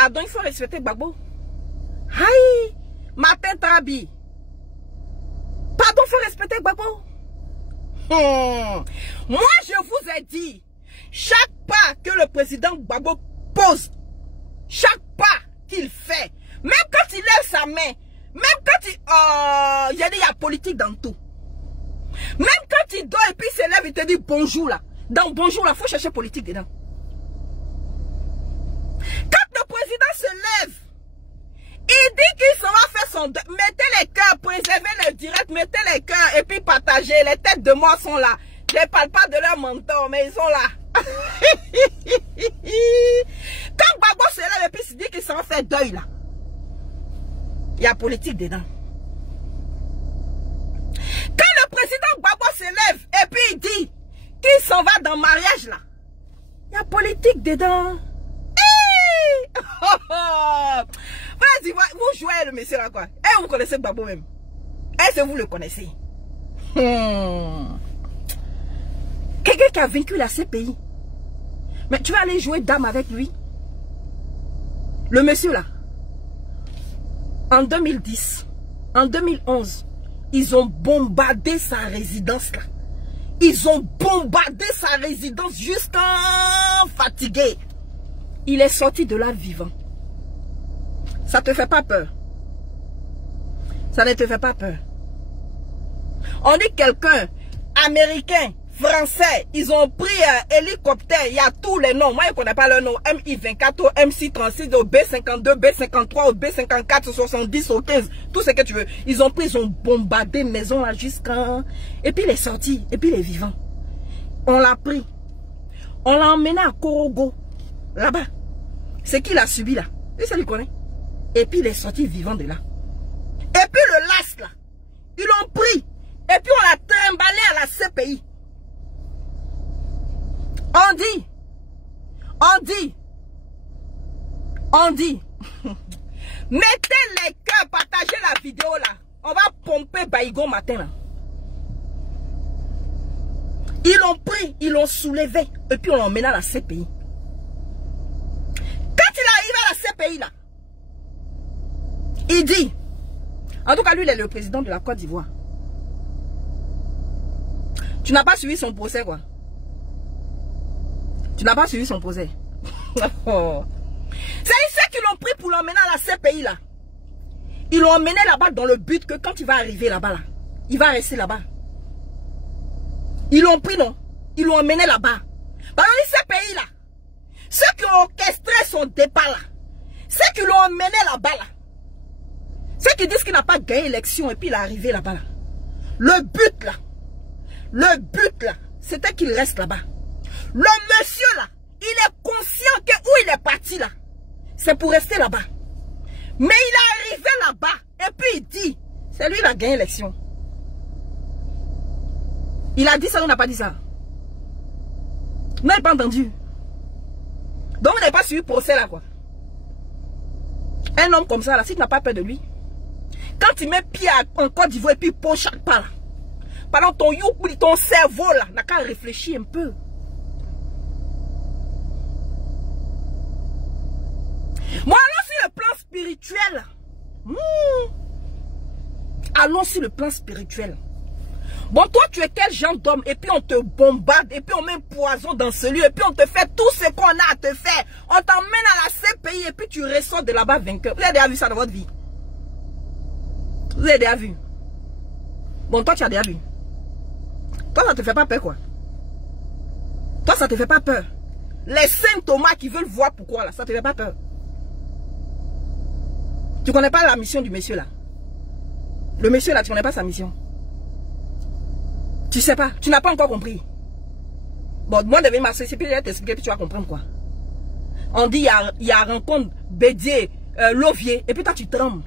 Pardon, il faut respecter Gbagbo. Aïe, Martin Trabi. Pardon, il faut respecter Gbagbo. Moi, je vous ai dit, chaque pas que le président Gbagbo pose, chaque pas qu'il fait, même quand il lève sa main, même quand il... il y a politique dans tout. Même quand il dort et puis il se lève, il te dit bonjour là. Dans bonjour là, il faut chercher politique dedans. Quand le président se lève, il dit qu'il s'en va faire son... Mettez les cœurs, préservez le direct, mettez les cœurs et puis partagez. Les têtes de mort sont là. Je ne parle pas de leur mentor, mais ils sont là. Quand Gbagbo se lève et puis il dit qu'il s'en va faire deuil là, il y a politique dedans. Quand le président Gbagbo se lève et puis il dit qu'il s'en va dans le mariage là, il y a politique dedans. Vas-y, vous jouez le monsieur là quoi. Et vous connaissez Gbagbo même. Est-ce que vous le connaissez? Quelqu'un qui a vaincu la CPI. Mais tu vas aller jouer dame avec lui. Le monsieur là. En 2010, en 2011, ils ont bombardé sa résidence là. Ils ont bombardé sa résidence jusqu'à fatigué. Il est sorti de là vivant. Ça te fait pas peur? Ça ne te fait pas peur? On dit quelqu'un, américain, français, ils ont pris un hélicoptère, il y a tous les noms. Moi, je ne connais pas le nom. MI24, MC36, B52, B53, B54, 70, 15, tout ce que tu veux. Ils ont pris, ils ont bombardé maison là jusqu'à... Et puis il est sorti, et puis il est vivant. On l'a pris. On l'a emmené à Korogo, là-bas. C'est qui l'a subi là? Et ça lui connaît. Et puis il est sorti vivant de là. Et puis le last là, ils l'ont pris. Et puis on l'a trimballé à la CPI. On dit, mettez les cœurs, partagez la vidéo là. On va pomper Baïgon matin là. Ils l'ont pris, ils l'ont soulevé. Et puis on l'a emmené à la CPI. Quand il est arrivé à la CPI là, il dit, en tout cas lui il est le président de la Côte d'Ivoire. Tu n'as pas suivi son procès quoi. Tu n'as pas suivi son procès. C'est ici qu'ils l'ont pris pour l'emmener à la CPI là. Ils l'ont emmené là-bas dans le but que quand il va arriver là-bas là, il va rester là-bas. Ils l'ont pris non. Ils l'ont emmené là-bas. Dans les CPI là, ceux qui ont orchestré son départ là, ceux qui l'ont emmené là-bas là, ceux qui disent qu'il n'a pas gagné l'élection et puis il est arrivé là-bas là. Le but là, c'était qu'il reste là-bas. Le monsieur là, il est conscient que où il est parti là, c'est pour rester là-bas. Mais il est arrivé là-bas et puis il dit, c'est lui qui a gagné l'élection. Il a dit ça ou n'a pas dit ça? Vous n'avez pas entendu. Donc vous n'avez pas suivi le procès là quoi. Un homme comme ça là, si tu n'as pas peur de lui, quand il met pied en Côte d'Ivoire et puis il pose chaque pas là, pendant ton cerveau là, n'a qu'à réfléchir un peu. Moi, allons sur le plan spirituel. Allons sur le plan spirituel. Bon, toi, tu es quel genre d'homme? Et puis on te bombarde, et puis on met un poison dans ce lieu, et puis on te fait tout ce qu'on a à te faire. On t'emmène à la CPI, et puis tu ressors de là-bas vainqueur. Vous avez déjà vu ça dans votre vie? Vous avez déjà vu? Bon, toi, tu as déjà vu. Toi, ça te fait pas peur, quoi. Toi, ça te fait pas peur. Les saints Thomas qui veulent voir pourquoi, là, ça te fait pas peur. Tu connais pas la mission du monsieur, là. Le monsieur, là, tu connais pas sa mission. Tu sais pas, tu n'as pas encore compris. Bon, moi, je vais m'associer, puis je vais t'expliquer, puis tu vas comprendre, quoi. On dit, il y a rencontre Bédier, Lovier, et puis toi, tu trembles.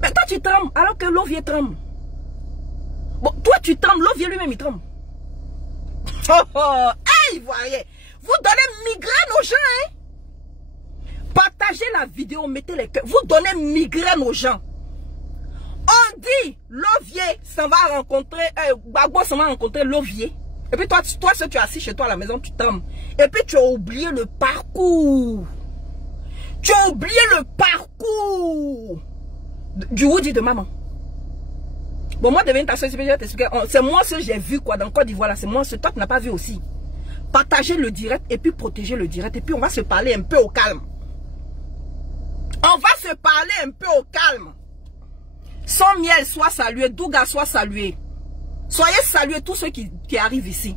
Mais toi, tu trembles, alors que Lovier tremble. Bon, toi, tu trembles, Lovier lui-même, il tremble. Hey, voyez, vous donnez migraine aux gens, hein. Partagez la vidéo, mettez les cœurs. Vous donnez migraine aux gens. On dit, Lovier s'en va rencontrer, Gbagbo s'en va rencontrer Lovier. Et puis toi, si tu es assis chez toi à la maison, tu trembles. Et puis tu as oublié le parcours. le parcours du Woody de maman. Bon, moi, devine ta soeur, c'est moi ce que j'ai vu quoi dans Côte d'Ivoire là. C'est moi ce toi tu n'as pas vu aussi. Partager le direct et puis protéger le direct. Et puis on va se parler un peu au calme. On va se parler un peu au calme. Son miel soit salué, Douga soit salué. Soyez salués tous ceux qui arrivent ici.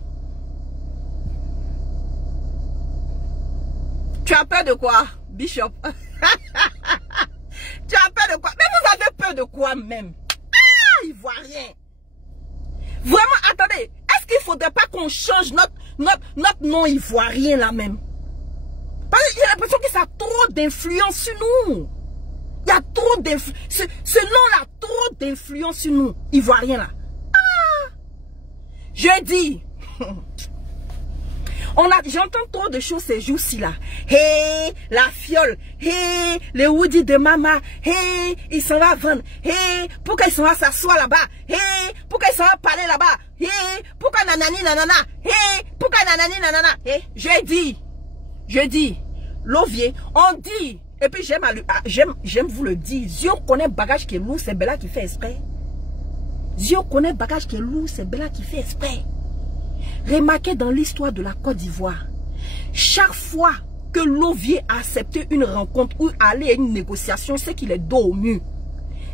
Tu as peur de quoi, Bishop? Tu as peur de quoi? Mais vous avez peur de quoi même? Ah, Ivoirien. Vraiment, attendez. Est-ce qu'il ne faudrait pas qu'on change notre nom ivoirien là même? Parce que j'ai l'impression que ça a trop d'influence sur nous. Il y a trop d'influence. Ce nom-là a trop d'influence sur nous, ivoiriens là. Ah, je dis... J'entends trop de choses ces jours-ci là. Hey, la fiole. Hey, le Woody de maman. Hey, il s'en va vendre. Hey, pourquoi il s'en va s'asseoir là-bas? Hey, pourquoi il s'en va parler là-bas? Hey, pourquoi nanani nanana? Hey, pourquoi nanani nanana? Hey, je dis, Lovier, on dit, et puis j'aime vous le dire, Zio connaît bagage qui est lourd, c'est Bella qui fait exprès. Zio connaît bagage qui est lourd, c'est Bella qui fait exprès. Remarquez dans l'histoire de la Côte d'Ivoire, chaque fois que Lovier a accepté une rencontre ou aller à une négociation, c'est qu'il est dos au mur.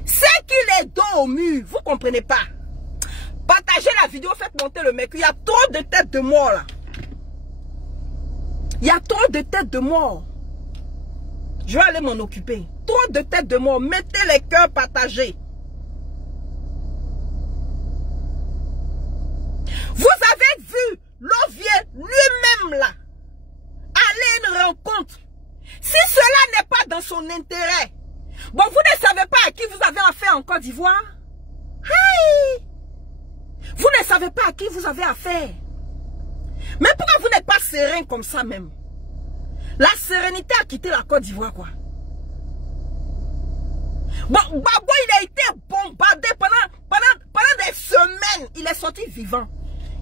C'est qu'il est dos au mur. Vous comprenez pas? Partagez la vidéo, faites monter le mec. Il y a trop de têtes de mort là. Il y a trop de têtes de mort. Je vais aller m'en occuper. Trop de têtes de mort. Mettez les cœurs partagés. Vous avez vu Lovier lui-même là aller à une rencontre. Si cela n'est pas dans son intérêt, bon, vous ne savez pas à qui vous avez affaire en Côte d'Ivoire. Hey! Vous ne savez pas à qui vous avez affaire. Mais pourquoi vous n'êtes pas serein comme ça même? La sérénité a quitté la Côte d'Ivoire quoi. Bon, Gbagbo il a été bombardé pendant des semaines. Il est sorti vivant.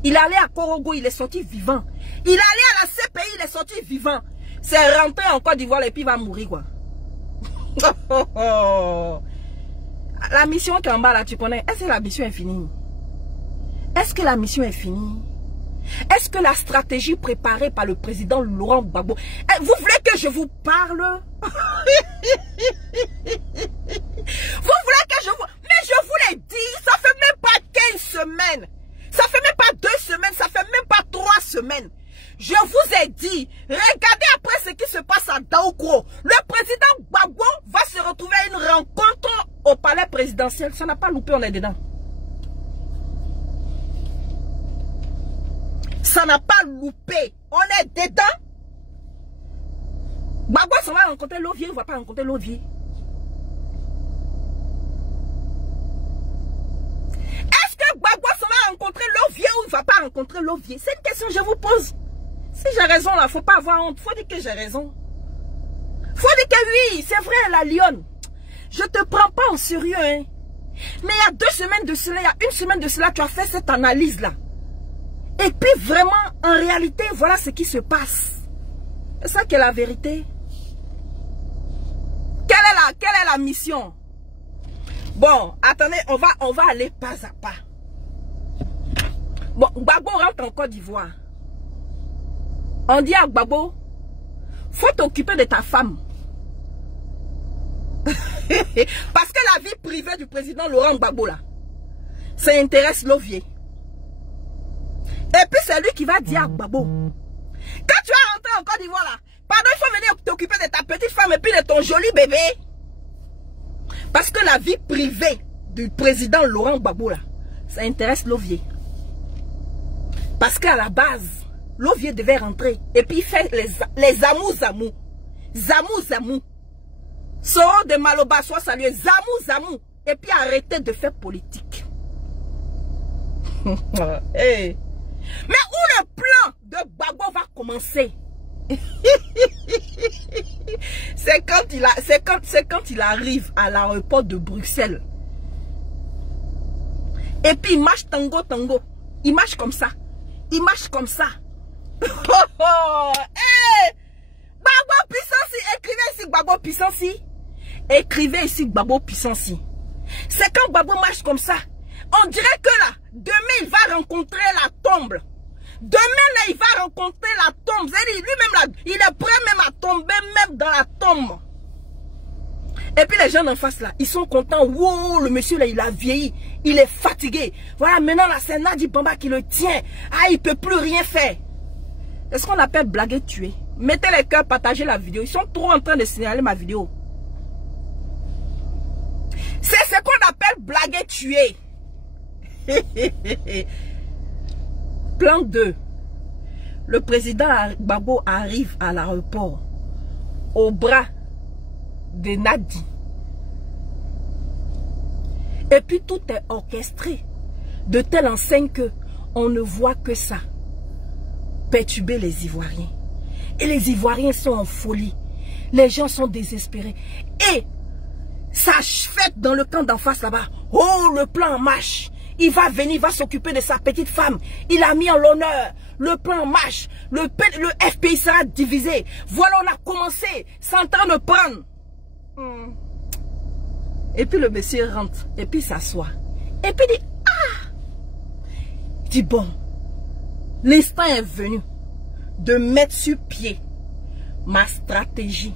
Il est allé à Korogo, il est sorti vivant. Il est allé à la CPI, il est sorti vivant. C'est rentré en Côte d'Ivoire et puis il va mourir quoi. La mission qui est en bas là, tu connais. Est-ce que la mission est finie? Est-ce que la mission est finie? Est-ce que la stratégie préparée par le président Laurent Gbagbo... Vous voulez que je vous parle? Vous voulez que je vous... Mais je vous l'ai dit, ça fait même pas 15 semaines. Ça fait même pas 2 semaines, ça fait même pas 3 semaines. Je vous ai dit, regardez après ce qui se passe à Daoukro. Le président Gbagbo va se retrouver à une rencontre au palais présidentiel. Ça n'a pas loupé, on est dedans. Ça n'a pas loupé, on est dedans. Gbagbo s'en va rencontrer Lovier, il ne va pas rencontrer Lovier. Est-ce que Gbagbo s'en va rencontrer Lovier ou il ne va pas rencontrer Lovier? C'est une question que je vous pose. Si j'ai raison là, il ne faut pas avoir honte. Il faut dire que j'ai raison. Il faut dire que oui, c'est vrai la lionne. Je ne te prends pas en sérieux. Hein. Mais il y a 2 semaines de cela, il y a 1 semaine de cela, tu as fait cette analyse là. Et puis vraiment, en réalité, voilà ce qui se passe. C'est ça qui est la vérité. Quelle est la mission? Bon, attendez, on va aller pas à pas. Bon, Gbagbo rentre en Côte d'Ivoire. On dit à Gbagbo, faut t'occuper de ta femme. Parce que la vie privée du président Laurent Gbagbo là, ça intéresse Lovier. Et puis c'est lui qui va dire à Gbagbo, quand tu vas rentrer en Côte d'Ivoire là, pardon, il faut venir t'occuper de ta petite femme et puis de ton joli bébé. Parce que la vie privée du président Laurent Gbagbo là, ça intéresse Lovier. Parce qu'à la base, Lovier devait rentrer et puis faire les zamou. Soro de Maloba soit salué, zamou. Et puis arrêter de faire politique. Hey. Mais où le plan de Gbagbo va commencer? C'est quand il arrive à l'aéroport de Bruxelles. Et puis il marche tango. Il marche comme ça. Hey! Gbagbo puissance, écrivez ici Gbagbo puissance. Écrivez ici Gbagbo puissance. C'est quand Gbagbo marche comme ça, on dirait que là, demain il va rencontrer la tombe. Demain là, il va rencontrer la tombe. Lui-même là, il est prêt même à tomber même dans la tombe. Et puis les gens en face là, ils sont contents. Wow, le monsieur là, il a vieilli. Il est fatigué. Voilà, maintenant là, c'est Nadi Bamba qui le tient. Ah, il ne peut plus rien faire. C'est ce qu'on appelle blaguer, tuer. Mettez les cœurs, partagez la vidéo. Ils sont trop en train de signaler ma vidéo. C'est ce qu'on appelle blaguer, tuer. Plan 2. Le président Gbagbo arrive à l'aéroport au bras de Nadi. Et puis tout est orchestré de telle enseigne que on ne voit que ça perturber les Ivoiriens. Et les Ivoiriens sont en folie. Les gens sont désespérés. Et ça fête dans le camp d'en face là-bas. Oh, le plan en marche. Il va venir, il va s'occuper de sa petite femme. Il a mis en l'honneur. Le plan en marche. Le FPI sera divisé. Voilà, on a commencé. C'est en train de prendre. Et puis le monsieur rentre. Et puis s'assoit. Et puis dit, ah! Il dit, bon. L'instant est venu de mettre sur pied ma stratégie.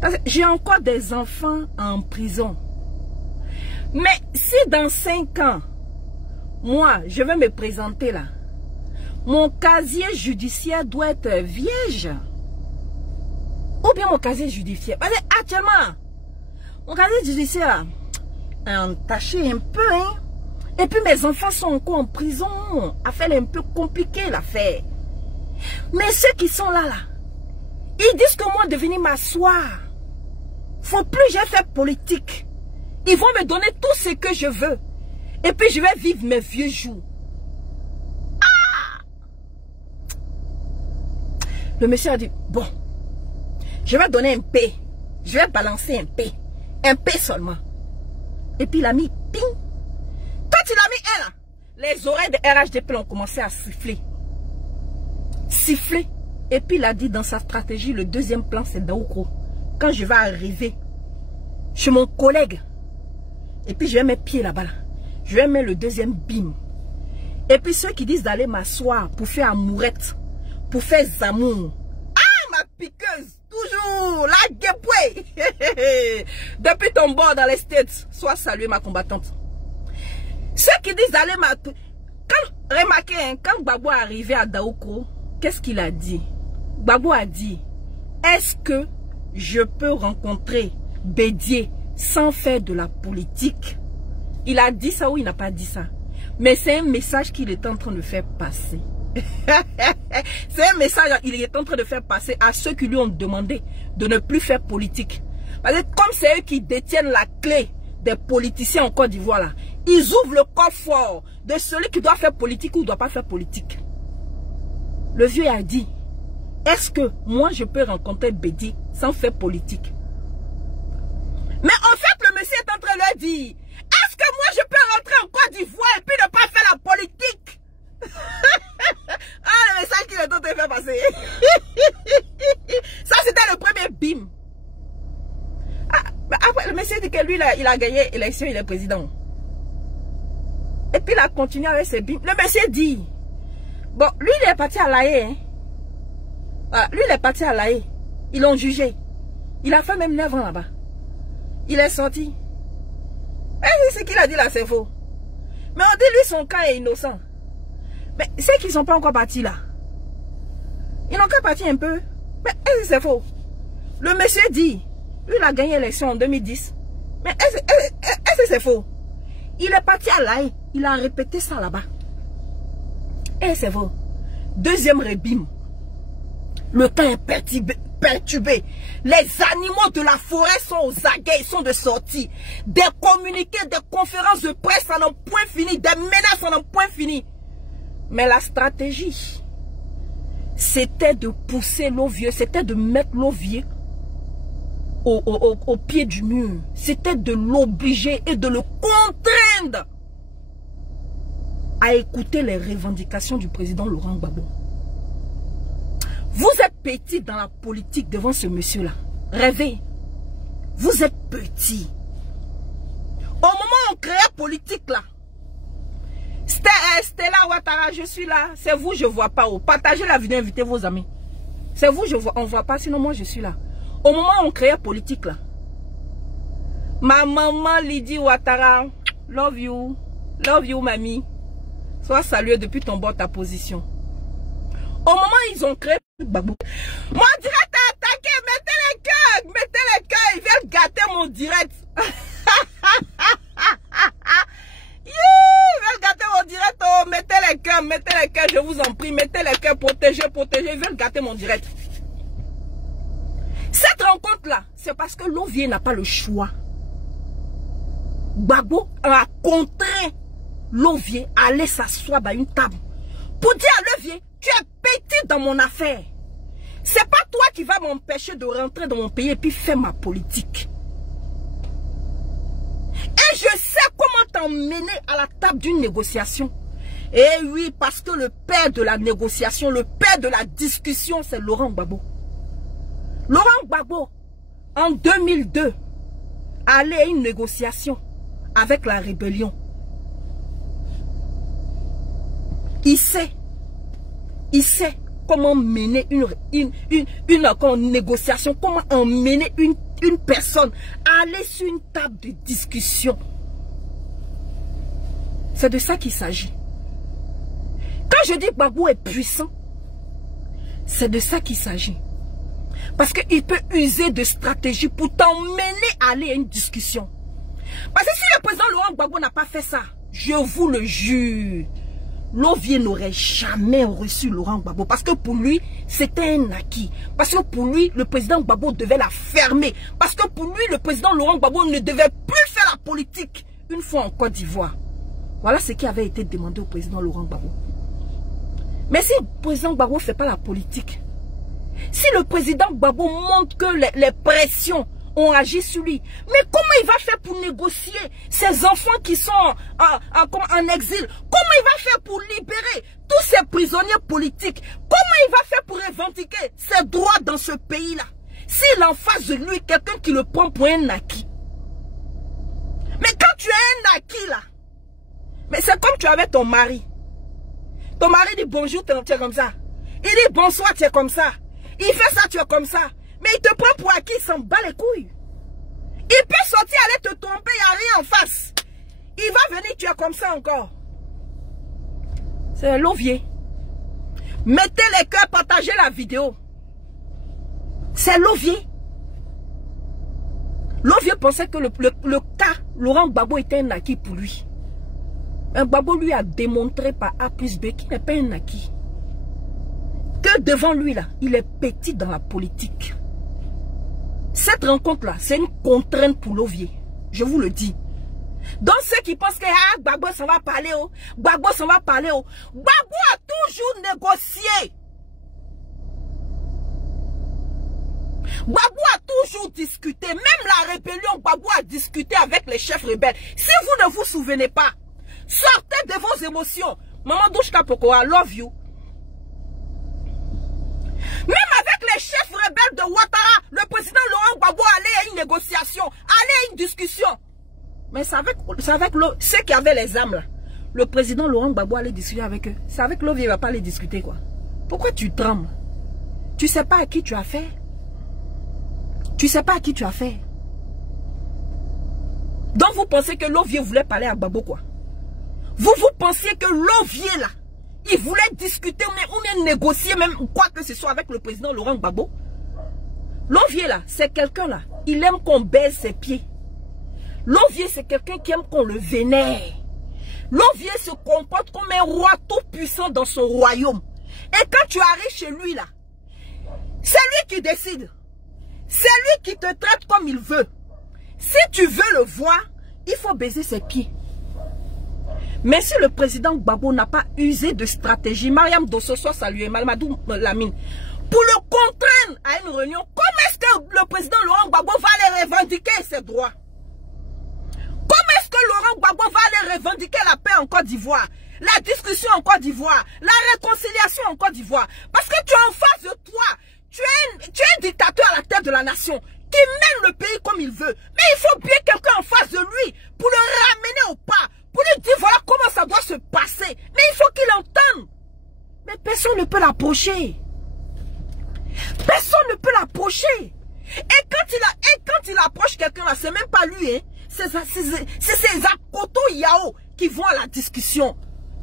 Parce que j'ai encore des enfants en prison. Mais si dans 5 ans, moi, je vais me présenter là, mon casier judiciaire doit être vierge. Ou bien mon casier judiciaire. Parce que actuellement, mon casier judiciaire est entaché un peu, hein. Et puis mes enfants sont encore en prison. Affaire est un peu compliquée l'affaire. Mais ceux qui sont là, ils disent que moi de venir m'asseoir. Faut plus j'ai fait politique. Ils vont me donner tout ce que je veux. Et puis je vais vivre mes vieux jours. Ah! Le monsieur a dit, bon, je vais donner un P. Je vais balancer un P. Un P seulement. Et puis il a mis ping. Quand il a mis un là, les oreilles de RHDP ont commencé à siffler. Siffler. Et puis il a dit dans sa stratégie, le deuxième plan c'est Daoukro. Quand je vais arriver chez mon collègue, et puis je vais mettre pied là-bas, je vais mettre le deuxième bim. Et puis ceux qui disent d'aller m'asseoir pour faire amourette, pour faire zamour. Ah, ma piqueuse, toujours, la guépoué. Depuis ton bord dans les States, sois salué ma combattante. Ceux qui disent d'aller m'asseoir, remarquez, hein, quand Gbagbo est arrivé à Daoukro, qu'est-ce qu'il a dit? Gbagbo a dit, est-ce que je peux rencontrer Bédié sans faire de la politique? Il a dit ça ou il n'a pas dit ça? Mais c'est un message qu'il est en train de faire passer. C'est un message qu'il est en train de faire passer à ceux qui lui ont demandé de ne plus faire politique. Parce que comme c'est eux qui détiennent la clé des politiciens en Côte d'Ivoire là, ils ouvrent le coffre de celui qui doit faire politique ou ne doit pas faire politique. Le vieux a dit, est-ce que moi je peux rencontrer Bédi sans faire politique? Mais en fait, le monsieur est en train de leur dire, est-ce que moi je peux rentrer en Côte d'Ivoire et puis ne pas faire la politique? Ah, le message qu'il est en train de faire passer. Ça, c'était le premier bim. Ah, après, le monsieur dit que lui, là, il a gagné l'élection, il est président. Et puis, il a continué avec ses bim. Le monsieur dit, bon, lui, il est parti à l'A Haye. Hein. Voilà, lui, il est parti à l'A Haye. Ils l'ont jugé. Il a fait même 9 ans là-bas. Il est sorti. Et ce qu'il a dit là, c'est faux. Mais on dit, lui, son cas est innocent. Mais ceux qui ne sont pas encore partis là, ils n'ont qu'à partir un peu. Mais est-ce que c'est faux? Le monsieur dit, lui, il a gagné l'élection en 2010. Mais est-ce que c'est faux? Il est parti à l'A Haye. Il a répété ça là-bas. Et c'est faux. Deuxième rébim. Le temps est perturbé. Les animaux de la forêt sont aux aguets, ils sont de sortie. Des communiqués, des conférences de presse en un point fini, des menaces en un point fini. Mais la stratégie, c'était de pousser l'Ovieux, c'était de mettre l'Ovieux au pied du mur. C'était de l'obliger et de le contraindre à écouter les revendications du président Laurent Gbagbo. Vous êtes petit dans la politique devant ce monsieur-là. Rêvez. Vous êtes petit. Au moment où on créait politique là, Stella Ouattara, je suis là. C'est vous, je ne vois pas. Partagez la vidéo, invitez vos amis. C'est vous, on ne voit pas, sinon moi je suis là. Au moment où on créait politique là, ma maman Lydie Ouattara, love you, mamie. Sois saluée depuis ton bord ta position. Au moment où ils ont créé Gbagbo, mon direct a attaqué, mettez les cœurs, ils veulent gâter mon direct. Ils veulent gâter mon direct, oh, mettez les cœurs, je vous en prie, mettez les cœurs, protégez, ils veulent gâter mon direct. Cette rencontre-là, c'est parce que Lovier n'a pas le choix. Gbagbo a contraint Lovier à aller s'asseoir à une table pour dire à Lovier, tu es petit dans mon affaire. C'est pas toi qui vas m'empêcher de rentrer dans mon pays et puis faire ma politique. Et je sais comment t'emmener à la table d'une négociation. Et oui, parce que le père de la négociation, le père de la discussion, c'est Laurent Gbagbo. Laurent Gbagbo, en 2002, allait à une négociation avec la rébellion. Il sait comment mener une négociation, comment emmener une personne à aller sur une table de discussion. C'est de ça qu'il s'agit. Quand je dis que Gbagbo est puissant, c'est de ça qu'il s'agit. Parce qu'il peut user de stratégie pour t'emmener à aller à une discussion. Parce que si le président Laurent Gbagbo n'a pas fait ça, je vous le jure, Lovier n'aurait jamais reçu Laurent Gbagbo. Parce que pour lui, c'était un acquis. Parce que pour lui, le président Gbagbo devait la fermer. Parce que pour lui, le président Laurent Gbagbo ne devait plus faire la politique une fois en Côte d'Ivoire. Voilà ce qui avait été demandé au président Laurent Gbagbo. Mais si le président Gbagbo ne fait pas la politique, si le président Gbagbo montre que les pressions ont agi sur lui, mais comment il va faire pour négocier ces enfants qui sont en exil? Comment il va faire pour libérer tous ces prisonniers politiques? Comment il va faire pour revendiquer ses droits dans ce pays-là? S'il a en face de lui quelqu'un qui le prend pour un acquis. Mais quand tu as un acquis là, mais c'est comme tu avais ton mari. Ton mari dit bonjour, tu es comme ça. Il dit bonsoir, tu es comme ça. Il fait ça, tu es comme ça. Mais il te prend pour acquis, il s'en bat les couilles. Il peut sortir, aller te tromper, il n'y a rien en face. Il va venir, tu es comme ça encore. C'est Lovier. Mettez les cœurs, partagez la vidéo. C'est Lovier. Lovier pensait que le cas Laurent Gbagbo était un acquis pour lui. Mais Gbagbo lui a démontré par A plus B qu'il n'est pas un acquis. Que devant lui, là, il est petit dans la politique. Cette rencontre-là, c'est une contrainte pour Lovier. Je vous le dis. Donc ceux qui pensent que Gbagbo s'en va parler, Gbagbo s'en va parler, Gbagbo a toujours négocié. Gbagbo a toujours discuté. Même la rébellion, Gbagbo a discuté avec les chefs rebelles. Si vous ne vous souvenez pas, sortez de vos émotions. Maman Douchka Pokoa, love you. Même avec les chefs rebelles de Ouattara, le président Laurent Gbagbo allait à une négociation, allait à une discussion. Mais c'est avec ceux qui avaient les âmes là. Le président Laurent Gbagbo allait discuter avec eux. C'est avec Lovier, il ne va pas aller discuter quoi. Pourquoi tu trembles? Tu ne sais pas à qui tu as fait. Tu ne sais pas à qui tu as fait. Donc vous pensez que Lovier voulait parler à Gbagbo quoi? Vous pensiez que Lovier là, il voulait discuter ou même négocier même quoi que ce soit avec le président Laurent Gbagbo? Lovier là, c'est quelqu'un là, il aime qu'on baise ses pieds. Lovier c'est quelqu'un qui aime qu'on le vénère. Lovier se comporte comme un roi tout puissant dans son royaume. Et quand tu arrives chez lui là, c'est lui qui décide. C'est lui qui te traite comme il veut. Si tu veux le voir, il faut baiser ses pieds. Mais si le président Gbagbo n'a pas usé de stratégie, Mariam Dosso soit salué, Malmadou Lamine, pour le contraindre à une réunion, comment est-ce que le président Laurent Gbagbo va aller revendiquer ses droits? Comment est-ce que Laurent Gbagbo va aller revendiquer la paix en Côte d'Ivoire, la discussion en Côte d'Ivoire, la réconciliation en Côte d'Ivoire? Parce que tu es en face de toi, tu es un dictateur à la tête de la nation, qui mène le pays comme il veut. Mais il faut bien quelqu'un en face de lui pour le ramener au pas, pour lui dire voilà comment ça doit se passer. Mais il faut qu'il entende. Mais personne ne peut l'approcher. Personne ne peut l'approcher. Et quand il approche quelqu'un là, c'est même pas lui, hein. C'est ces Akoto Yao qui vont à la discussion.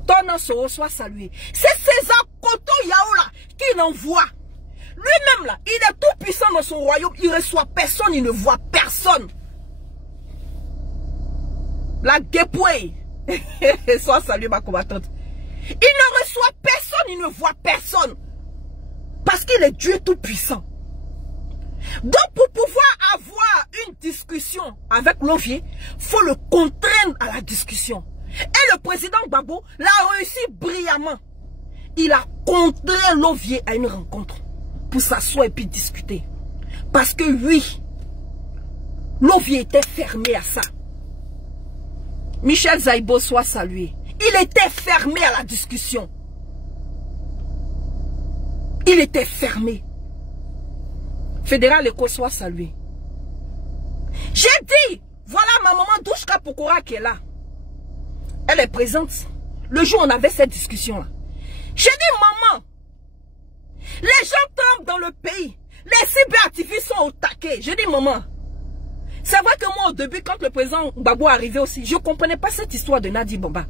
Ton Soro soit salué. C'est ces Akoto Yao là qui l'envoie. Lui-même là, il est tout puissant dans son royaume. Il reçoit personne, il ne voit personne. La Gepoué. Soit salué ma combattante. Il ne reçoit personne, il ne voit personne. Parce qu'il est Dieu tout puissant. Donc pour pouvoir avoir une discussion avec Lovier, il faut le contraindre à la discussion. Et le président Gbagbo l'a réussi brillamment. Il a contraint Lovier à une rencontre pour s'asseoir et puis discuter. Parce que oui, Lovier était fermé à ça. Michel Zaïbo soit salué. Il était fermé à la discussion. Il était fermé. Fédéral Eko soit salué. J'ai dit, voilà ma maman Douchka Pokora qui est là. Elle est présente. Le jour où on avait cette discussion-là. J'ai dit, maman, les gens tombent dans le pays. Les cyberactivistes sont au taquet. J'ai dit, maman, c'est vrai que moi au début, quand le président Gbagbo est arrivé aussi, je ne comprenais pas cette histoire de Nadi Bamba.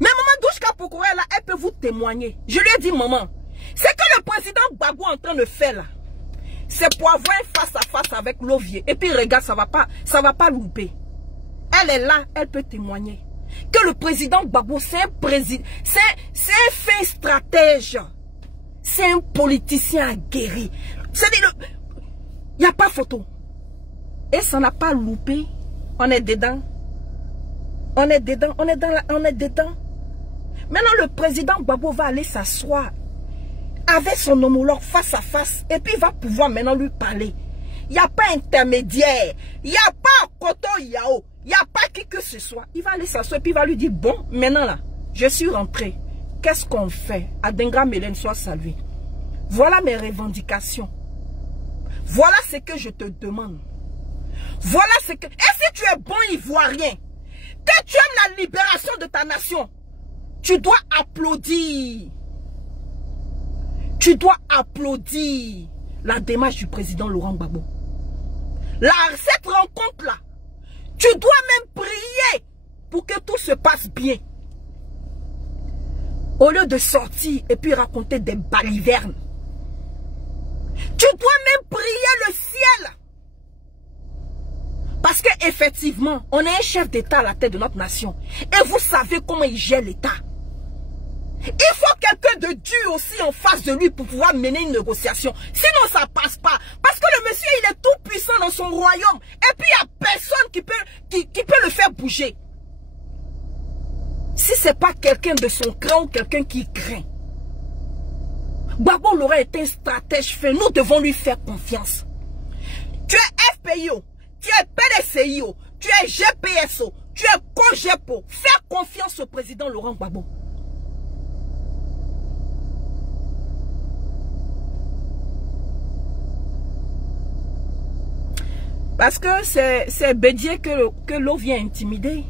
Mais maman Douchka Pokora est là, elle peut vous témoigner. Je lui ai dit, maman, c'est que le président Gbagbo est en train de faire là. C'est pour avoir un face à face avec Lovier. Et puis regarde, ça va pas louper. Elle est là, elle peut témoigner. Que le président Gbagbo, c'est un président, c'est un fin stratège. C'est un politicien aguerri. C'est-à-dire, il n'y a pas photo. Et ça n'a pas loupé. On est dedans. On est dedans. On est dedans. Maintenant, le président Gbagbo va aller s'asseoir avec son homologue face à face. Et puis il va pouvoir maintenant lui parler. Il n'y a pas intermédiaire. Il n'y a pas Koto Yao. Il n'y a pas qui que ce soit. Il va aller s'asseoir et puis il va lui dire, bon, maintenant là, je suis rentré. Qu'est-ce qu'on fait? Adengra Mélène soit salué. Voilà mes revendications. Voilà ce que je te demande. Voilà ce que... Et si tu es bon ivoirien, que tu aimes la libération de ta nation, tu dois applaudir. Tu dois applaudir la démarche du président Laurent Gbagbo. Cette rencontre-là, tu dois même prier pour que tout se passe bien. Au lieu de sortir et puis raconter des balivernes. Tu dois même prier le ciel. Parce qu'effectivement, on est un chef d'État à la tête de notre nation. Et vous savez comment il gère l'État. Il faut quelqu'un de Dieu aussi en face de lui pour pouvoir mener une négociation. Sinon, ça passe pas. Parce que le monsieur, il est tout puissant dans son royaume. Et puis, il n'y a personne qui peut le faire bouger. Si ce n'est pas quelqu'un de son cran ou quelqu'un qui craint. Gbagbo Laurent est un stratège fait. Nous devons lui faire confiance. Tu es FPIO, tu es PDCIO, tu es GPSO, tu es COGEPO. Faire confiance au président Laurent Gbagbo. Parce que c'est Bédier que l'eau vient intimider.